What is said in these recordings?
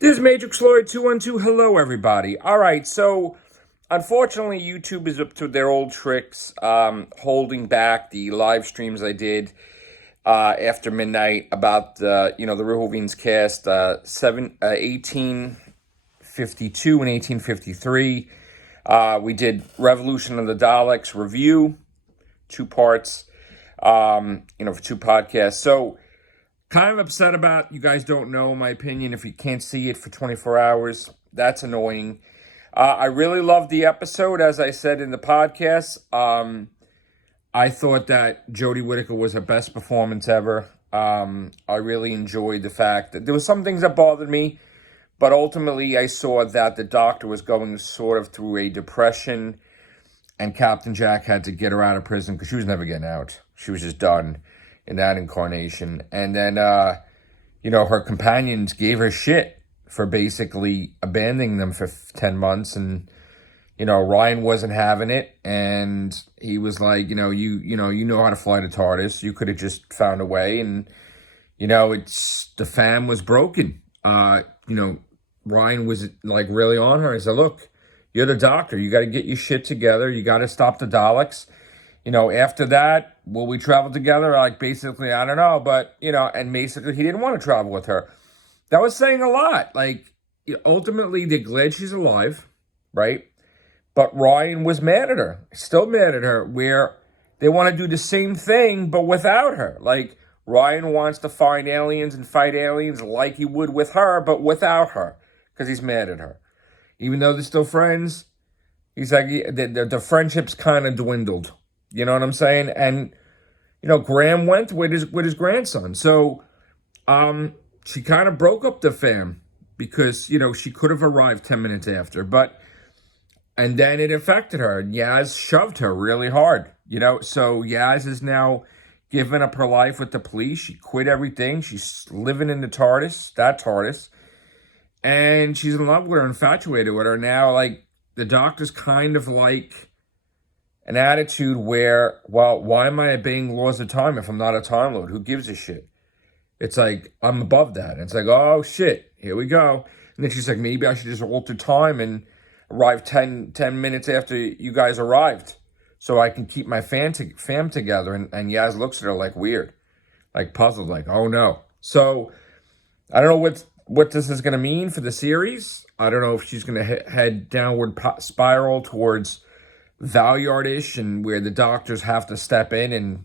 This is Matrix Lord 212. Hello, everybody. All right, so unfortunately, YouTube is up to their old tricks, holding back the live streams I did after midnight about the Rehovines cast 1852 and 1853. We did Revolution of the Daleks review, two parts, for two podcasts. So kind of upset about, you guys don't know my opinion if you can't see it for 24 hours. That's annoying. I really loved the episode, as I said in the podcast. I thought that Jodie Whittaker was her best performance ever. I really enjoyed the fact that there were some things that bothered me, but ultimately I saw that the Doctor was going sort of through a depression, and Captain Jack had to get her out of prison because she was never getting out. She was just done in that incarnation. And then, her companions gave her shit for basically abandoning them for 10 months. And, Ryan wasn't having it. And he was like, you know how to fly the TARDIS. You could have just found a way. And, the fam was broken. Ryan was like really on her. He said, look, you're the Doctor. You got to get your shit together. You got to stop the Daleks. After that, will we travel together? Like, basically, I don't know. But, and basically, he didn't want to travel with her. That was saying a lot. Like, ultimately, they're glad she's alive, right? But Ryan was mad at her, still mad at her, where they want to do the same thing, but without her. Like, Ryan wants to find aliens and fight aliens like he would with her, but without her, because he's mad at her. Even though they're still friends, he's like, the friendship's kind of dwindled. You know what I'm saying? And, Graham went with his grandson. So, she kind of broke up the fam because, she could have arrived 10 minutes after. And then it affected her. Yaz shoved her really hard, So Yaz is now giving up her life with the police. She quit everything. She's living in the TARDIS, that TARDIS. And she's in love with her, infatuated with her. Now, like, the Doctor's kind of like an attitude where, well, why am I obeying laws of time if I'm not a Time Lord? Who gives a shit? It's like, I'm above that. And it's like, oh, shit, here we go. And then she's like, maybe I should just alter time and arrive 10 minutes after you guys arrived so I can keep my fam together. And Yaz looks at her like weird, like puzzled, like, oh, no. So I don't know what this is going to mean for the series. I don't know if she's going to head downward spiral towards Valyard-ish and where the Doctors have to step in and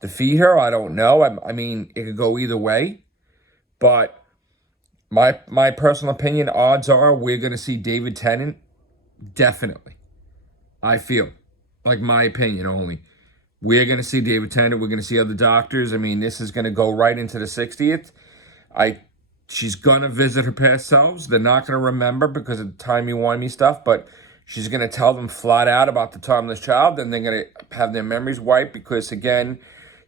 defeat her. I don't know. I mean, it could go either way. But my personal opinion, odds are we're going to see David Tennant. Definitely. I feel. Like, my opinion only. We're going to see David Tennant. We're going to see other Doctors. I mean, this is going to go right into the 60th. She's going to visit her past selves. They're not going to remember because of the timey-wimey stuff, but she's going to tell them flat out about the timeless child, and they're going to have their memories wiped because, again,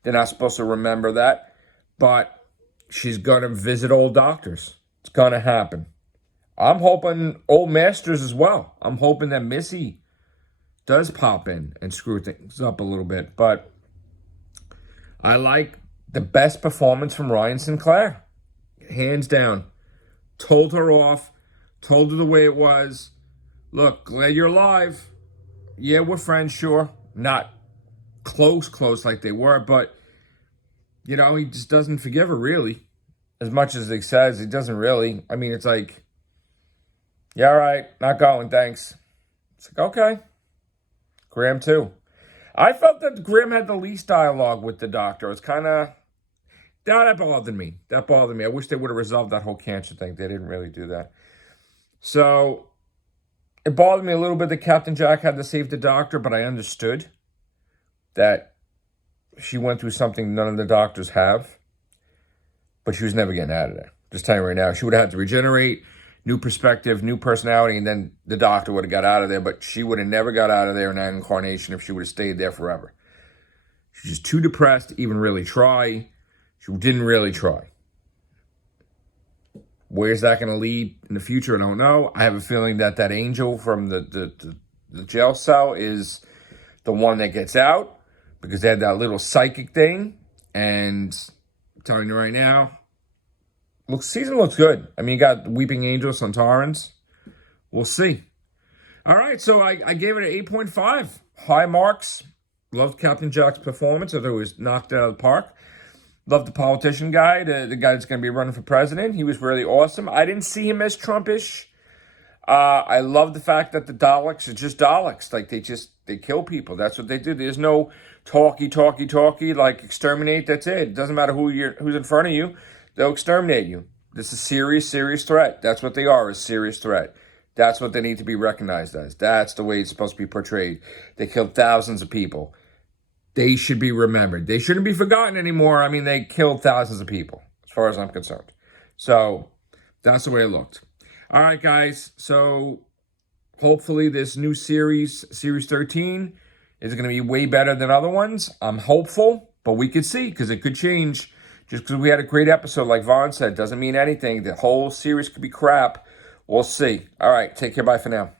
they're not supposed to remember that. But she's going to visit old Doctors. It's going to happen. I'm hoping old Masters as well. I'm hoping that Missy does pop in and screw things up a little bit. But I like the best performance from Ryan Sinclair. Hands down. Told her off. Told her the way it was. Look, glad you're alive. Yeah, we're friends, sure. Not close like they were, but, he just doesn't forgive her, really. As much as he says, he doesn't really. I mean, it's like, yeah, all right, not going, thanks. It's like, okay. Graham, too. I felt that Graham had the least dialogue with the Doctor. It was kind of, that bothered me. I wish they would have resolved that whole cancer thing. They didn't really do that. So it bothered me a little bit that Captain Jack had to save the Doctor, but I understood that she went through something none of the Doctors have, but she was never getting out of there. Just telling you right now, she would have had to regenerate, new perspective, new personality, and then the Doctor would have got out of there, but she would have never got out of there in that incarnation if she would have stayed there forever. She's just too depressed to even really try. She didn't really try. Where's that going to lead in the future? I don't know. I have a feeling that angel from the jail cell is the one that gets out because they had that little psychic thing. And I'm telling you right now, season looks good. I mean, you got Weeping Angels, Santarans. We'll see. All right, so I gave it an 8.5. High marks. Loved Captain Jack's performance. I thought he was knocked out of the park. Loved the politician guy, the guy that's going to be running for president. He was really awesome. I didn't see him as Trumpish. I love the fact that the Daleks are just Daleks. Like, they kill people. That's what they do. There's no talky, like exterminate. That's it. It doesn't matter who's in front of you. They'll exterminate you. This is a serious threat. That's what they are, a serious threat. That's what they need to be recognized as. That's the way it's supposed to be portrayed. They killed thousands of people. They should be remembered. They shouldn't be forgotten anymore. I mean, they killed thousands of people, as far as I'm concerned. So, that's the way it looked. All right, guys. So, hopefully this new series, Series 13, is going to be way better than other ones. I'm hopeful, but we could see, because it could change. Just because we had a great episode, like Vaughn said, doesn't mean anything. The whole series could be crap. We'll see. All right, take care. Bye for now.